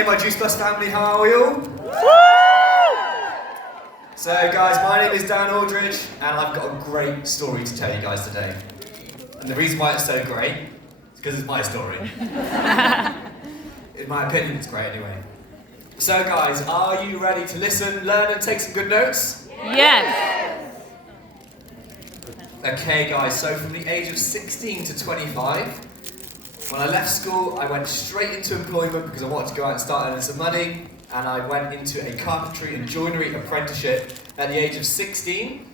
Hey my Juice Plus family, how are you all? So guys, my name is Aldridge and I've got a great story to tell you guys today. And the reason why it's so great is because it's my story. In my opinion, it's great anyway. So guys, are you ready to listen, learn and take some good notes? Yes! Okay guys, so from the age of 16 to 25, when I left school, I went straight into employment because I wanted to go out and start earning some money, and I went into a carpentry and joinery apprenticeship at the age of 16.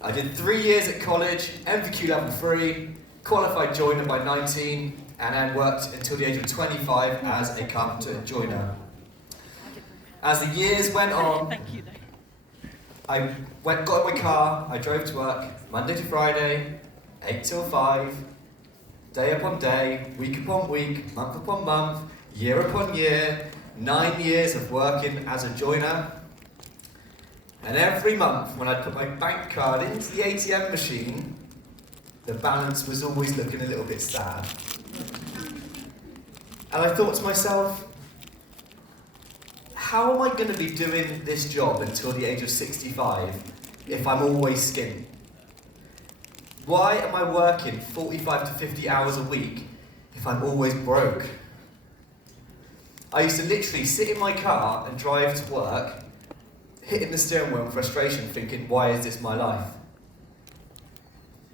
I did 3 years at college, MVQ level 3, qualified joiner by 19, and then worked until the age of 25 as a carpenter and joiner. As the years went on, I got in my car, I drove to work Monday to Friday, 8 till 5, day upon day, week upon week, month upon month, year upon year, 9 years of working as a joiner. And every month when I put my bank card into the ATM machine, the balance was always looking a little bit sad. And I thought to myself, how am I going to be doing this job until the age of 65 if I'm always skinny? Why am I working 45 to 50 hours a week if I'm always broke? I used to literally sit in my car and drive to work, hitting the steering wheel in frustration, thinking, why is this my life?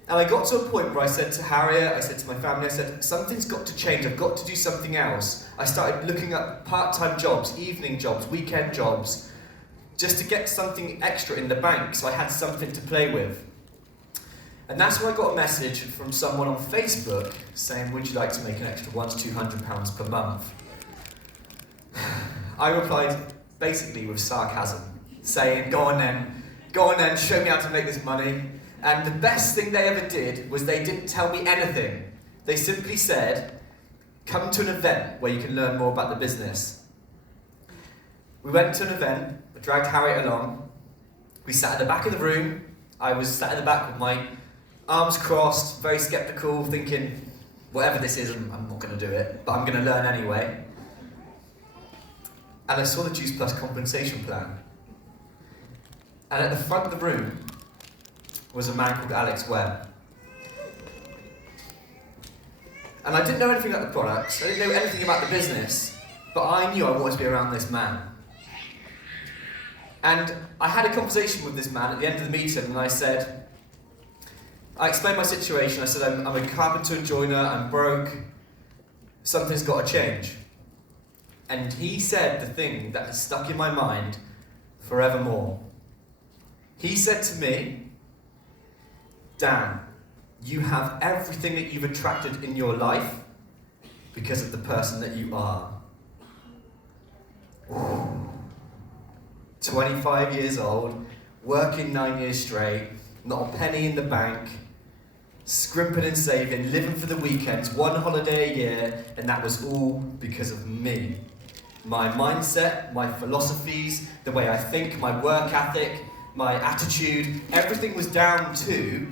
And I got to a point where I said to Harriet, I said to my family, I said, something's got to change, I've got to do something else. I started looking at part-time jobs, evening jobs, weekend jobs, just to get something extra in the bank so I had something to play with. And that's when I got a message from someone on Facebook saying, would you like to make an extra £100 to £200 per month? I replied basically with sarcasm, saying, go on then, show me how to make this money. And the best thing they ever did was they didn't tell me anything. They simply said, come to an event where you can learn more about the business. We went to an event, I dragged Harriet along. We sat at the back of the room. I was sat at the back with my arms crossed, very skeptical, thinking, whatever this is, I'm not going to do it, but I'm going to learn anyway. And I saw the Juice Plus compensation plan. And at the front of the room was a man called Alex Webb. And I didn't know anything about the products, I didn't know anything about the business, but I knew I wanted to be around this man. And I had a conversation with this man at the end of the meeting, and I explained my situation. I said, I'm a carpenter and joiner, I'm broke, something's got to change. And he said the thing that has stuck in my mind forevermore. He said to me, Dan, you have everything that you've attracted in your life because of the person that you are. 25 years old, working 9 years straight, not a penny in the bank, scrimping and saving, living for the weekends, one holiday a year, and that was all because of me. My mindset, my philosophies, the way I think, my work ethic, my attitude, everything was down to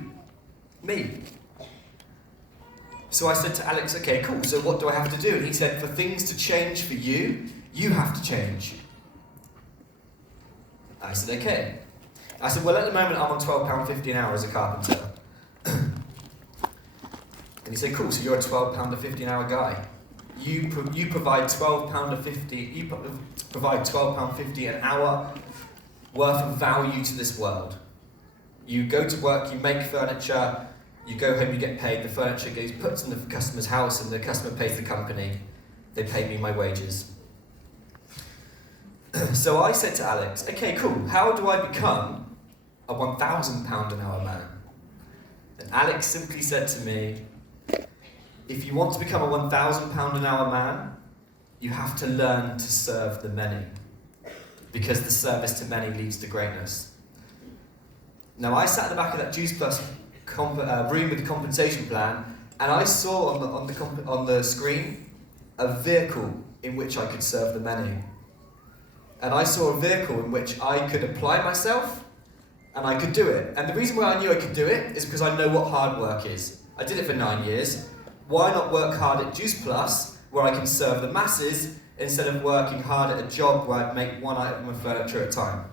me. So I said to Alex, okay, cool, so what do I have to do? And he said, for things to change for you, you have to change. I said, okay. I said, well, at the moment I'm on £12.50 an hour as a carpenter. And he said, cool, so you're a £12.50 an hour guy. You provide £12.50 an hour worth of value to this world. You go to work, you make furniture, you go home, you get paid, the furniture gets put in the customer's house and the customer pays the company. They pay me my wages. So I said to Alex, okay, cool, how do I become a £1,000 an hour man? And Alex simply said to me, if you want to become a £1,000 an hour man, you have to learn to serve the many, because the service to many leads to greatness. Now I sat at the back of that Juice Plus room with the compensation plan, and I saw on the screen a vehicle in which I could serve the many. And I saw a vehicle in which I could apply myself, and I could do it. And the reason why I knew I could do it is because I know what hard work is. I did it for 9 years. Why not work hard at Juice Plus, where I can serve the masses instead of working hard at a job where I'd make one item of furniture at a time.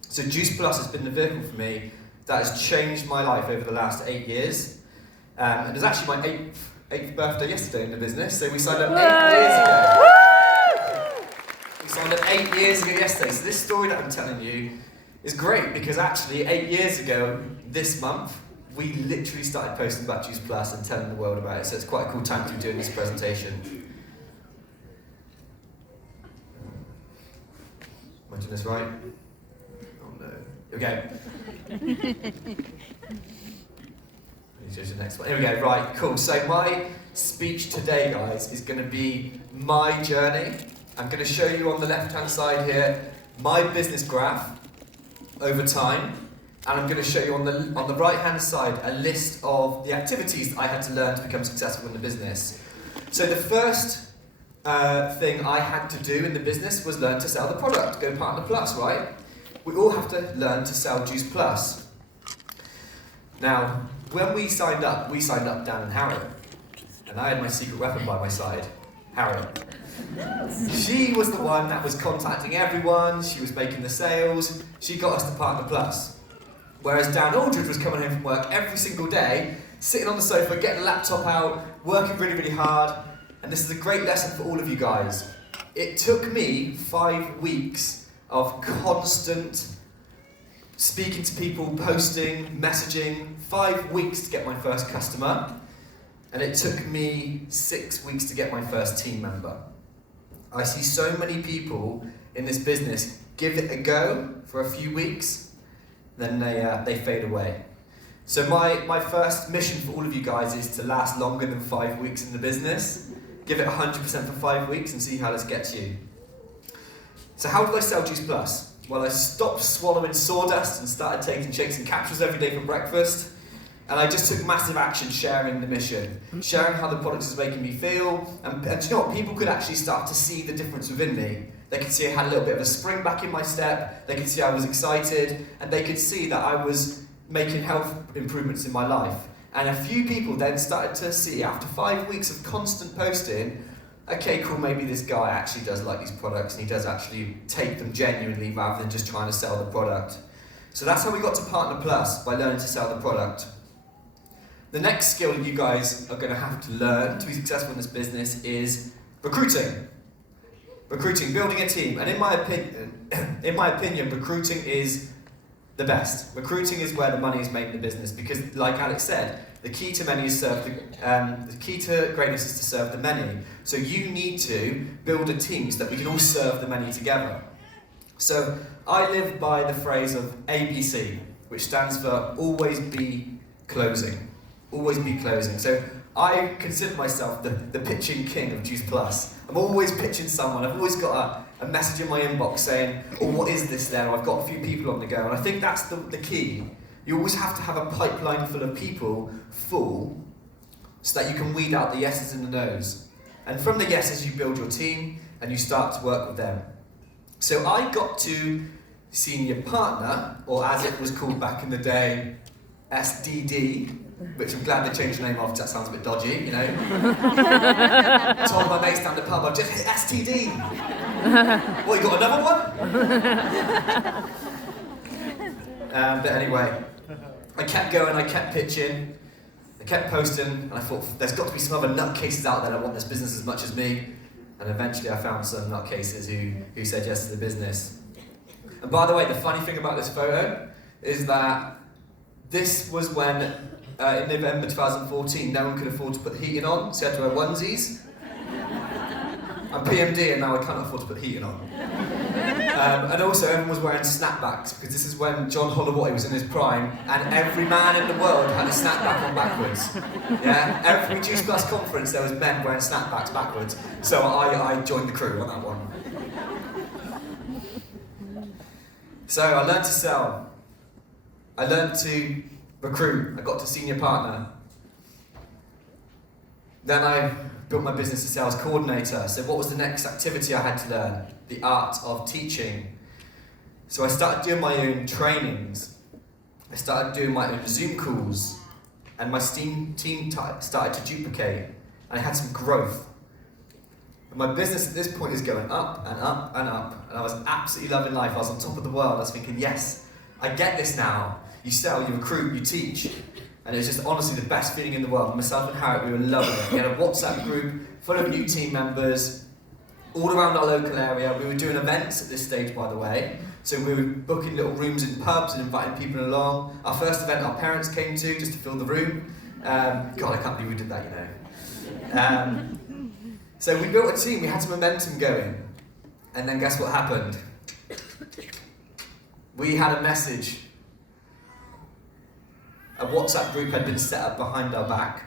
So Juice Plus has been the vehicle for me that has changed my life over the last 8 years. And it was actually my eighth birthday yesterday in the business, so we signed up 8 years ago. We signed up 8 years ago yesterday. So this story that I'm telling you is great because actually 8 years ago this month, we literally started posting about Juice Plus and telling the world about it. So it's quite a cool time to be doing this presentation. Am I doing this right? Oh no. Okay. Here's the next one. Here we go. Right, cool. So my speech today, guys, is going to be my journey. I'm going to show you on the left-hand side here my business graph over time, and I'm going to show you on the right-hand side a list of the activities that I had to learn to become successful in the business. So the first thing I had to do in the business was learn to sell the product, go Partner Plus, right? We all have to learn to sell Juice Plus. Now, when we signed up down in Harrow, and I had my secret weapon by my side, Harrow. She was the one that was contacting everyone, she was making the sales, she got us to Partner Plus. Whereas down Aldridge was coming home from work every single day, sitting on the sofa, getting the laptop out, working really, really hard, and this is a great lesson for all of you guys. It took me 5 weeks of constant speaking to people, posting, messaging, 5 weeks to get my first customer, and it took me 6 weeks to get my first team member. I see so many people in this business give it a go for a few weeks, then they fade away. So my first mission for all of you guys is to last longer than 5 weeks in the business. Give it 100% for 5 weeks and see how this gets you. So how did I sell Juice Plus? Well, I stopped swallowing sawdust and started taking shakes and capsules every day for breakfast. And I just took massive action sharing the mission, sharing how the product is making me feel. And do you know what? People could actually start to see the difference within me. They could see I had a little bit of a spring back in my step. They could see I was excited. And they could see that I was making health improvements in my life. And a few people then started to see, after 5 weeks of constant posting, okay, cool, maybe this guy actually does like these products and he does actually take them genuinely rather than just trying to sell the product. So that's how we got to Partner Plus, by learning to sell the product. The next skill you guys are going to have to learn to be successful in this business is recruiting. Recruiting, building a team. And in my opinion, recruiting is the best. Recruiting is where the money is made in the business because, like Alex said, the key to the key to greatness is to serve the many. So you need to build a team so that we can all serve the many together. So I live by the phrase of ABC, which stands for always be closing. Always be closing. So I consider myself the pitching king of Juice Plus. I'm always pitching someone. I've always got a message in my inbox saying, oh, what is this there? I've got a few people on the go. And I think that's the key. You always have to have a pipeline full of people full so that you can weed out the yeses and the nos. And from the yeses, you build your team and you start to work with them. So I got to senior partner, or as it was called back in the day, SDD, which I'm glad they changed the name of because that sounds a bit dodgy, you know. Told my mates down the pub, I've just hit STD. What, you got another one? But anyway, I kept going, I kept pitching, I kept posting, and I thought, there's got to be some other nutcases out there that want this business as much as me. And eventually I found some nutcases who said yes to the business. And by the way, the funny thing about this photo is that this was when, in November 2014, no one could afford to put the heating on, so you had to wear onesies. I'm PMD and now I can't afford to put heating on. And also everyone was wearing snapbacks, because this is when John Holloway was in his prime, and every man in the world had a snapback on backwards. Yeah? Every Juice Plus conference there was men wearing snapbacks backwards. So I joined the crew on that one. So I learned to sell. I learned to recruit. I got to senior partner. Then I built my business as sales coordinator. So what was the next activity I had to learn? The art of teaching. So I started doing my own trainings. I started doing my own Zoom calls. And my team started to duplicate. And I had some growth. And my business at this point is going up and up and up. And I was absolutely loving life. I was on top of the world. I was thinking, yes, I get this now. You sell, you recruit, you teach. And it was just honestly the best feeling in the world. Myself and Harriet, we were loving it. We had a WhatsApp group full of new team members all around our local area. We were doing events at this stage, by the way. So we were booking little rooms in pubs and inviting people along. Our first event our parents came to just to fill the room. God, I can't believe we did that, you know. So we built a team, we had some momentum going. And then guess what happened? We had a message. A WhatsApp group had been set up behind our back.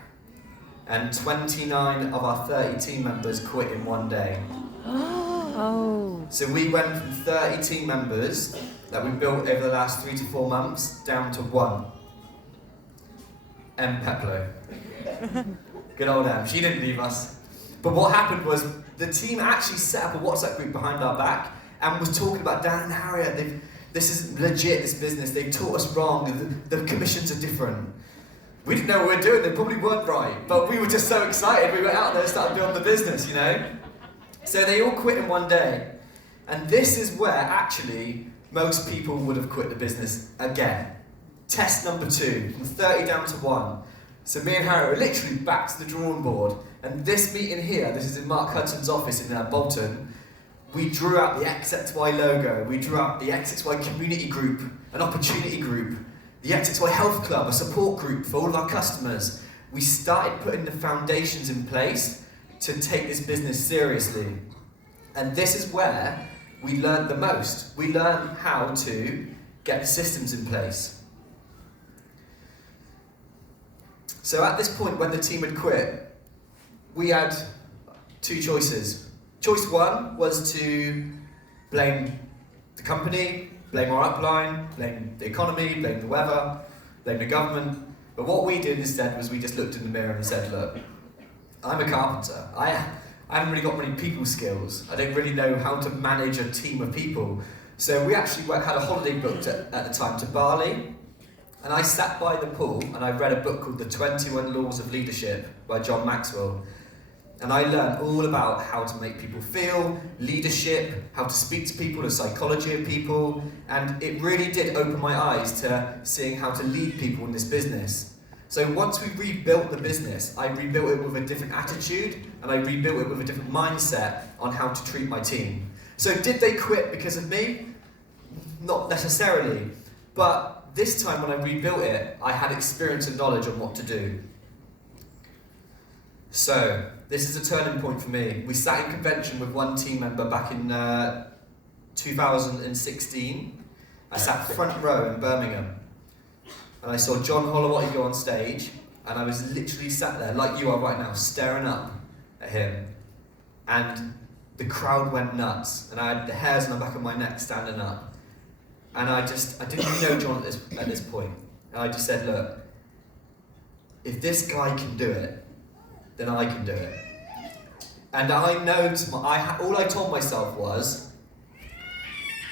And 29 of our 30 team members quit in one day. Oh. So we went from 30 team members that we built over the last 3 to 4 months down to 1. M. Peplo. Good old M. She didn't leave us. But what happened was the team actually set up a WhatsApp group behind our back and was talking about Dan and Harriet. This is legit, this business. They've taught us wrong. The commissions are different. We didn't know what we were doing. They probably weren't right. But we were just so excited. We went out there and started building the business, you know. So they all quit in one day. And this is where actually most people would have quit the business again. Test number 2, from 30 down to 1. So me and Harry were literally back to the drawing board. And this meeting here, this is in Mark Hudson's office in Bolton, we drew out the XXY logo, we drew out the XXY community group, an opportunity group, the XXY Health Club, a support group for all of our customers. We started putting the foundations in place to take this business seriously. And this is where we learned the most. We learned how to get the systems in place. So at this point, when the team had quit, we had 2 choices. Choice 1 was to blame the company, blame our upline, blame the economy, blame the weather, blame the government. But what we did instead was we just looked in the mirror and said, look, I'm a carpenter. I haven't really got many people skills. I don't really know how to manage a team of people. So we actually had a holiday booked at the time to Bali. And I sat by the pool and I read a book called The 21 Laws of Leadership by John Maxwell. And I learned all about how to make people feel, leadership, how to speak to people, the psychology of people. And it really did open my eyes to seeing how to lead people in this business. So once we rebuilt the business, I rebuilt it with a different attitude and I rebuilt it with a different mindset on how to treat my team. So did they quit because of me? Not necessarily. But this time when I rebuilt it, I had experience and knowledge on what to do. So this is a turning point for me. We sat in convention with one team member back in 2016. I sat front row in Birmingham. And I saw John Holloway go on stage, and I was literally sat there, like you are right now, staring up at him. And the crowd went nuts, and I had the hairs on the back of my neck standing up. And I didn't really know John at this point. And I just said, look, if this guy can do it, then I can do it. And I know, all I told myself was,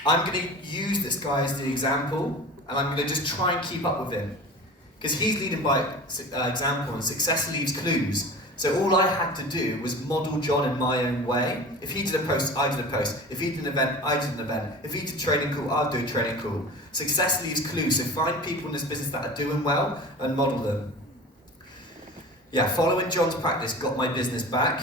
I'm going to use this guy as the example, and I'm going to just try and keep up with him. Because he's leading by example, and success leaves clues. So all I had to do was model John in my own way. If he did a post, I did a post. If he did an event, I did an event. If he did a training call, I'll do a training call. Success leaves clues, so find people in this business that are doing well and model them. Yeah, following John's practice got my business back.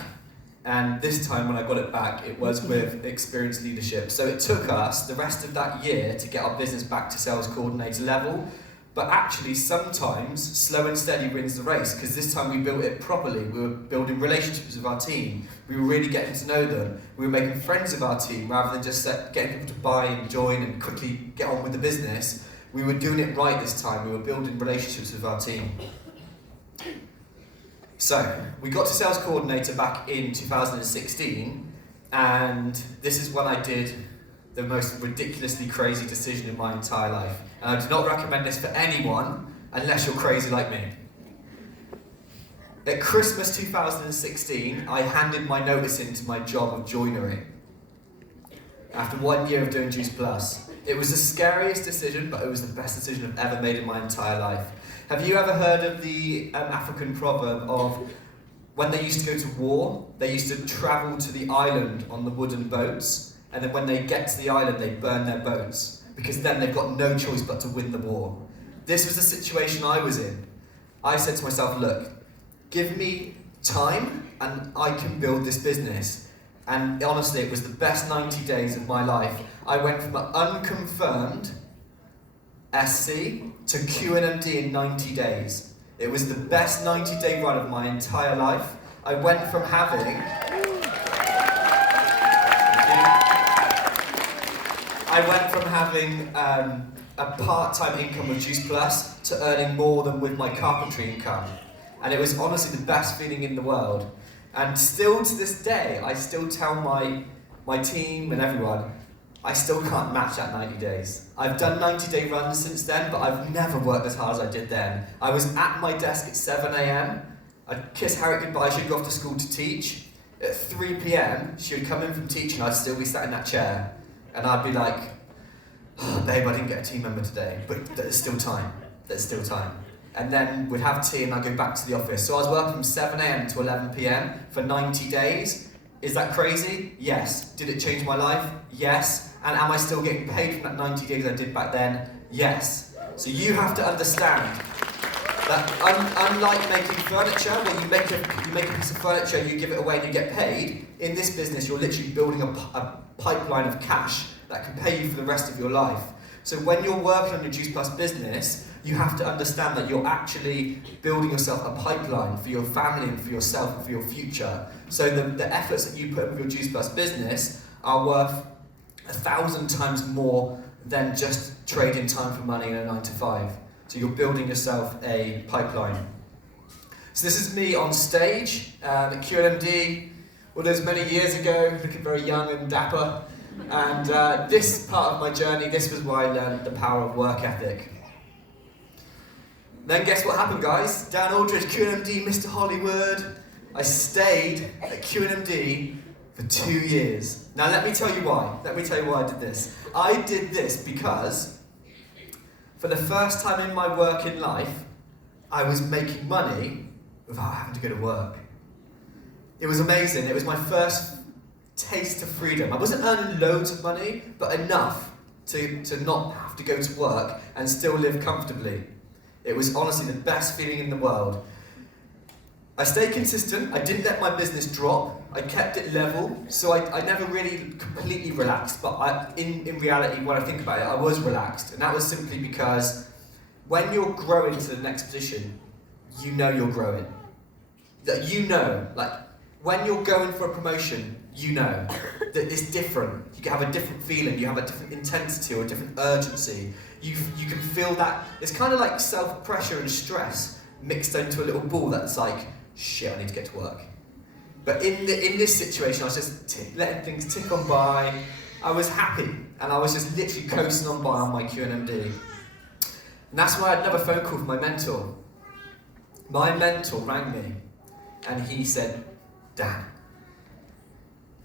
And this time when I got it back, it was with experienced leadership. So it took us the rest of that year to get our business back to sales coordinator level. But actually, sometimes slow and steady wins the race, because this time we built it properly. We were building relationships with our team. We were really getting to know them. We were making friends with our team rather than just getting people to buy and join and quickly get on with the business. We were doing it right this time. We were building relationships with our team. So, we got to sales coordinator back in 2016, and this is when I did the most ridiculously crazy decision in my entire life. And I do not recommend this for anyone unless you're crazy like me. At Christmas 2016, I handed my notice into my job of joinery. After 1 year of doing Juice Plus. It was the scariest decision, but it was the best decision I've ever made in my entire life. Have you ever heard of the African proverb of when they used to go to war, they used to travel to the island on the wooden boats, and then when they get to the island, they burn their boats, because then they've got no choice but to win the war. This was the situation I was in. I said to myself, look, give me time and I can build this business. And honestly, it was the best 90 days of my life. I went from an unconfirmed SC to QNMD in 90 days. It was the best 90-day run of my entire life. I went from having a part-time income with Juice Plus to earning more than with my carpentry income. And it was honestly the best feeling in the world. And still to this day, I still tell my team and everyone, I still can't match that 90 days. I've done 90-day runs since then, but I've never worked as hard as I did then. I was at my desk at 7 a.m. I'd kiss Harriet goodbye, she'd go off to school to teach. At 3 p.m, she would come in from teaching, I'd still be sat in that chair. And I'd be like, oh, babe, I didn't get a team member today, but there's still time. There's still time. And then we'd have tea and I'd go back to the office. So I was working from 7 a.m. to 11 p.m. for 90 days. Is that crazy? Yes. Did it change my life? Yes. And am I still getting paid from that 90 days I did back then? Yes. So you have to understand that unlike making furniture, where you make a piece of furniture, you give it away and you get paid, in this business you're literally building a pipeline of cash that can pay you for the rest of your life. So when you're working on your Juice Plus business, you have to understand that you're actually building yourself a pipeline for your family and for yourself and for your future. So the efforts that you put in with your Juice Plus business are worth 1,000 times more than just trading time for money in a 9 to 5. So you're building yourself a pipeline. So this is me on stage at QNMD, all those many years ago, looking very young and dapper. And this part of my journey, this was where I learned the power of work ethic. Then guess what happened, guys? Dan Aldridge, QNMD, Mr. Hollywood. I stayed at QNMD for 2 years. Now let me tell you why. Let me tell you why I did this. I did this because for the first time in my working life, I was making money without having to go to work. It was amazing. It was my first taste of freedom. I wasn't earning loads of money, but enough to not have to go to work and still live comfortably. It was honestly the best feeling in the world. I stayed consistent. I didn't let my business drop. I kept it level, so I never really completely relaxed, but in reality, when I think about it, I was relaxed, and that was simply because when you're growing to the next position, you know you're growing. You know, like, when you're going for a promotion, you know that it's different. You have a different feeling, you have a different intensity or a different urgency. You can feel that. It's kind of like self-pressure and stress mixed into a little ball that's like, shit, I need to get to work. But in this situation, I was just letting things tick on by. I was happy, and I was just literally coasting on by on my QNMD. And that's why I had another phone call from my mentor. My mentor rang me, and he said, Dan,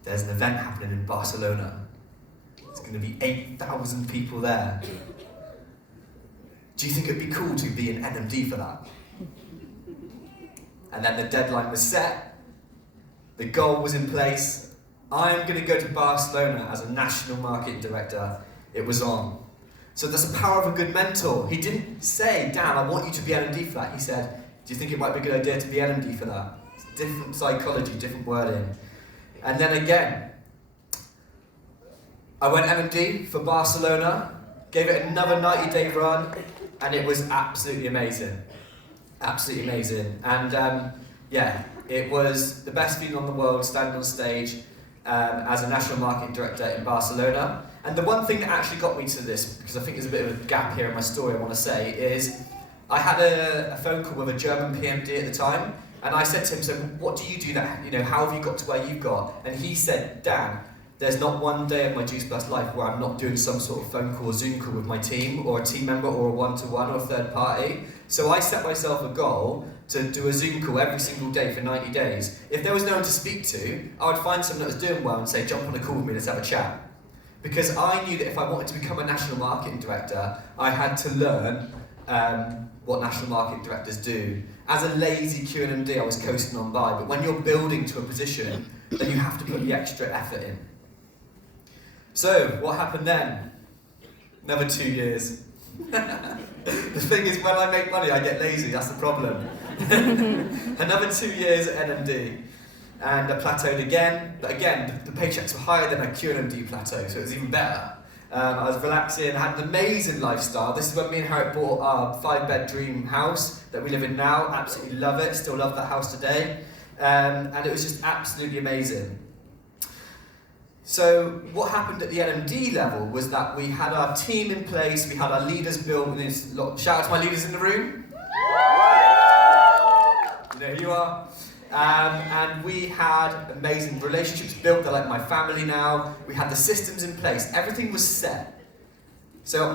there's an event happening in Barcelona. There's going to be 8,000 people there. Do you think it'd be cool to be an NMD for that? And then the deadline was set. The goal was in place. I'm going to go to Barcelona as a national marketing director. It was on. So that's the power of a good mentor. He didn't say, Dan, I want you to be NMD for that. He said, do you think it might be a good idea to be NMD for that? It's different psychology, different wording. And then again, I went NMD for Barcelona, gave it another 90-day run, and it was absolutely amazing. Absolutely amazing. And yeah, it was the best feeling on the world, standing on stage as a national marketing director in Barcelona. And the one thing that actually got me to this, because I think there's a bit of a gap here in my story I want to say, is I had a phone call with a German PMD at the time, and I said to him, so what do you do that, how have you got to where you've got? And he said, Dan, there's not one day of my Juice Plus life where I'm not doing some sort of phone call or Zoom call with my team, or a team member, or a one-to-one, or a third party. So I set myself a goal to do a Zoom call every single day for 90 days. If there was no one to speak to, I would find someone that was doing well and say, jump on a call with me, let's have a chat. Because I knew that if I wanted to become a national marketing director, I had to learn what national marketing directors do. As a lazy Q&D, I was coasting on by, but when you're building to a position, then you have to put the extra effort in. So, what happened then? Another 2 years. The thing is, when I make money, I get lazy, that's the problem. Another 2 years at NMD, and I plateaued again, but again, the paychecks were higher than a Q&D plateau, so it was even better. I was relaxing, I had an amazing lifestyle. This is when me and Harriet bought our 5-bedroom house that we live in now. Absolutely love it, still love that house today. And it was just absolutely amazing. So what happened at the NMD level was that we had our team in place, we had our leaders built, and shout out to my leaders in the room. You know who you are. And we had amazing relationships built. They're like my family now. We had the systems in place. Everything was set. So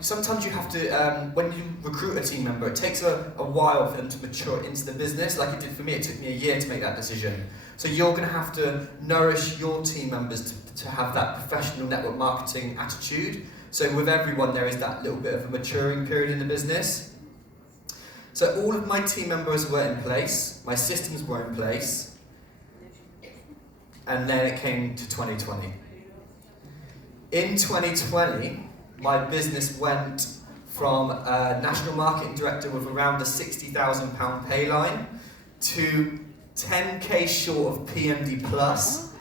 sometimes you have to, when you recruit a team member, it takes a while for them to mature into the business. Like it did for me, it took me a year to make that decision. So you're going to have to nourish your team members to have that professional network marketing attitude. So with everyone, there is that little bit of a maturing period in the business. So all of my team members were in place, my systems were in place, and then it came to 2020. In 2020, my business went from a national marketing director with around the £60,000 pay line to 10k short of PMD plus.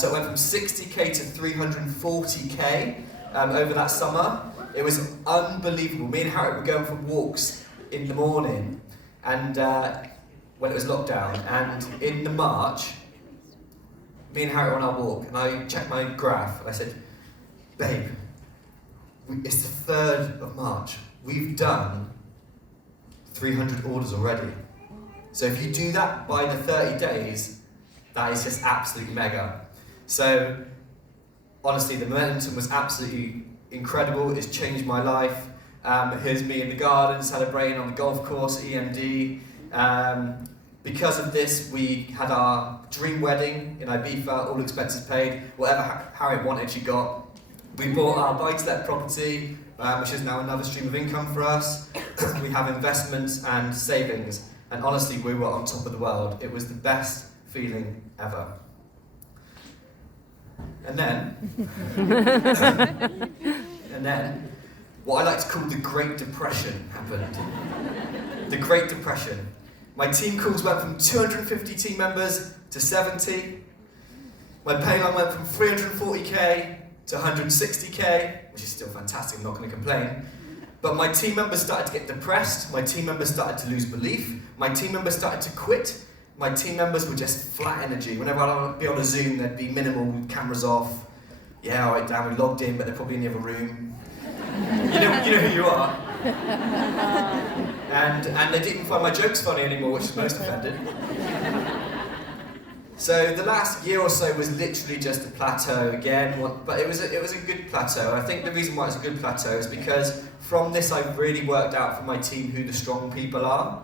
So it went from 60k to 340k over that summer. It was unbelievable. Me and Harriet were going for walks in the morning, and when it was lockdown, and in the March, me and Harriet were on our walk, and I checked my graph, and I said, babe, it's the 3rd of March, we've done 300 orders already. So if you do that by the 30 days, that is just absolutely mega. So honestly, the momentum was absolutely incredible, it's changed my life. Here's me in the garden celebrating on the golf course at EMD. Because of this, we had our dream wedding in Ibiza, all expenses paid. Whatever Harriet wanted, she got. We bought our buy-to-let property, which is now another stream of income for us. We have investments and savings. And honestly, we were on top of the world. It was the best feeling ever. And then, what I like to call the Great Depression happened. The Great Depression. My team calls went from 250 team members to 70. My pay line went from 340k to 160k, which is still fantastic, I'm not going to complain. But my team members started to get depressed, my team members started to lose belief, my team members started to quit, my team members were just flat energy. Whenever I'd be on a Zoom, there'd be minimal cameras off. Yeah, alright, Dan, we logged in, but they're probably in the other room. You know who you are. And they didn't find my jokes funny anymore, which is most offended. So the last year or so was literally just a plateau again, but it was a good plateau. I think the reason why it's a good plateau is because from this I've really worked out for my team who the strong people are.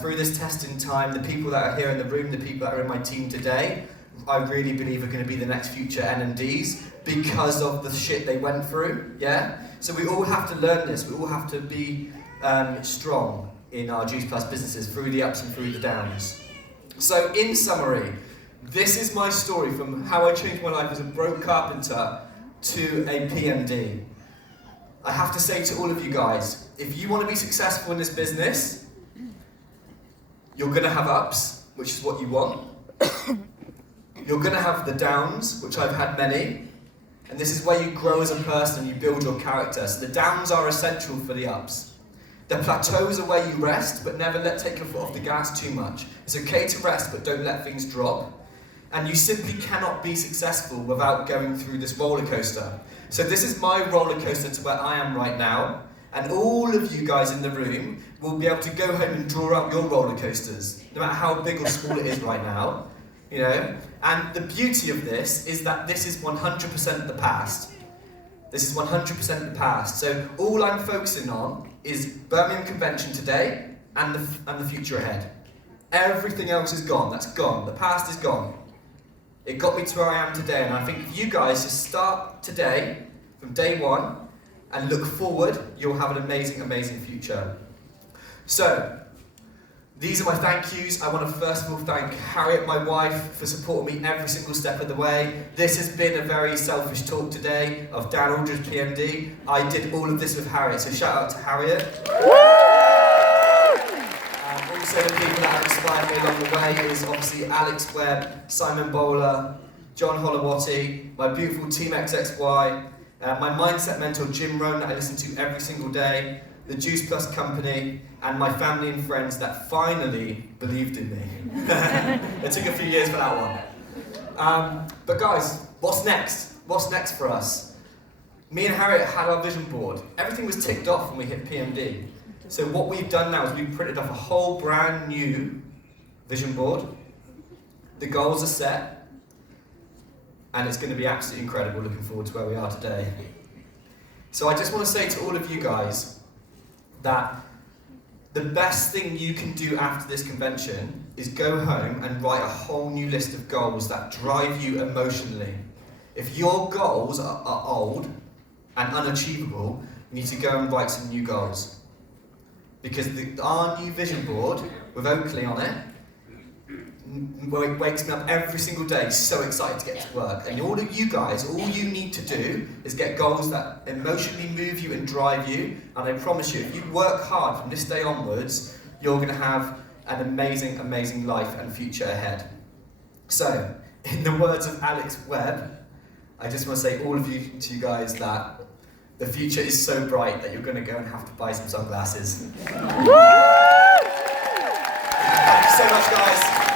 Through this testing time, the people that are here in the room, the people that are in my team today, I really believe are going to be the next future NMDs because of the shit they went through, yeah? So we all have to learn this, we all have to be strong in our Juice Plus businesses through the ups and through the downs. So in summary, this is my story from how I changed my life as a broke carpenter to a PMD. I have to say to all of you guys, if you want to be successful in this business, you're going to have ups, which is what you want. You're going to have the downs, which I've had many, and this is where you grow as a person and you build your character. So the downs are essential for the ups. The plateaus are where you rest, but never take your foot off the gas too much. It's okay to rest, but don't let things drop. And you simply cannot be successful without going through this roller coaster. So this is my roller coaster to where I am right now, and all of you guys in the room will be able to go home and draw out your roller coasters, no matter how big or small it is right now. You know? And the beauty of this is that this is 100% the past. This is 100% the past. So all I'm focusing on is Birmingham Convention today and the future ahead. Everything else is gone. That's gone. The past is gone. It got me to where I am today, and I think if you guys just start today, from day one, and look forward, you'll have an amazing, amazing future. So, These are my thank yous. I want to first of all thank Harriet, my wife, for supporting me every single step of the way. This has been a very selfish talk today of Dan Aldridge, PMD. I did all of this with Harriet, so shout out to Harriet. Also the people that have inspired me along the way is obviously Alex Webb, Simon Bowler, John Holowati, my beautiful Team XXY, my mindset mentor Jim Rohn that I listen to every single day, the Juice Plus company, and my family and friends that finally believed in me. It took a few years for that one. But guys, what's next? What's next for us? Me and Harriet had our vision board. Everything was ticked off when we hit PMD. So what we've done now is we've printed off a whole brand new vision board. The goals are set, and it's going to be absolutely incredible. Looking forward to where we are today. So I just want to say to all of you guys that the best thing you can do after this convention is go home and write a whole new list of goals that drive you emotionally. If your goals are old and unachievable, you need to go and write some new goals. Because our new vision board with Oakley on it wakes me up every single day so excited to get to work. And all of you guys, all you need to do is get goals that emotionally move you and drive you. And I promise you, if you work hard from this day onwards, you're going to have an amazing, amazing life and future ahead. So, in the words of Alex Webb, I just want to say to you guys that the future is so bright that you're going to go and have to buy some sunglasses. Thank you so much, guys.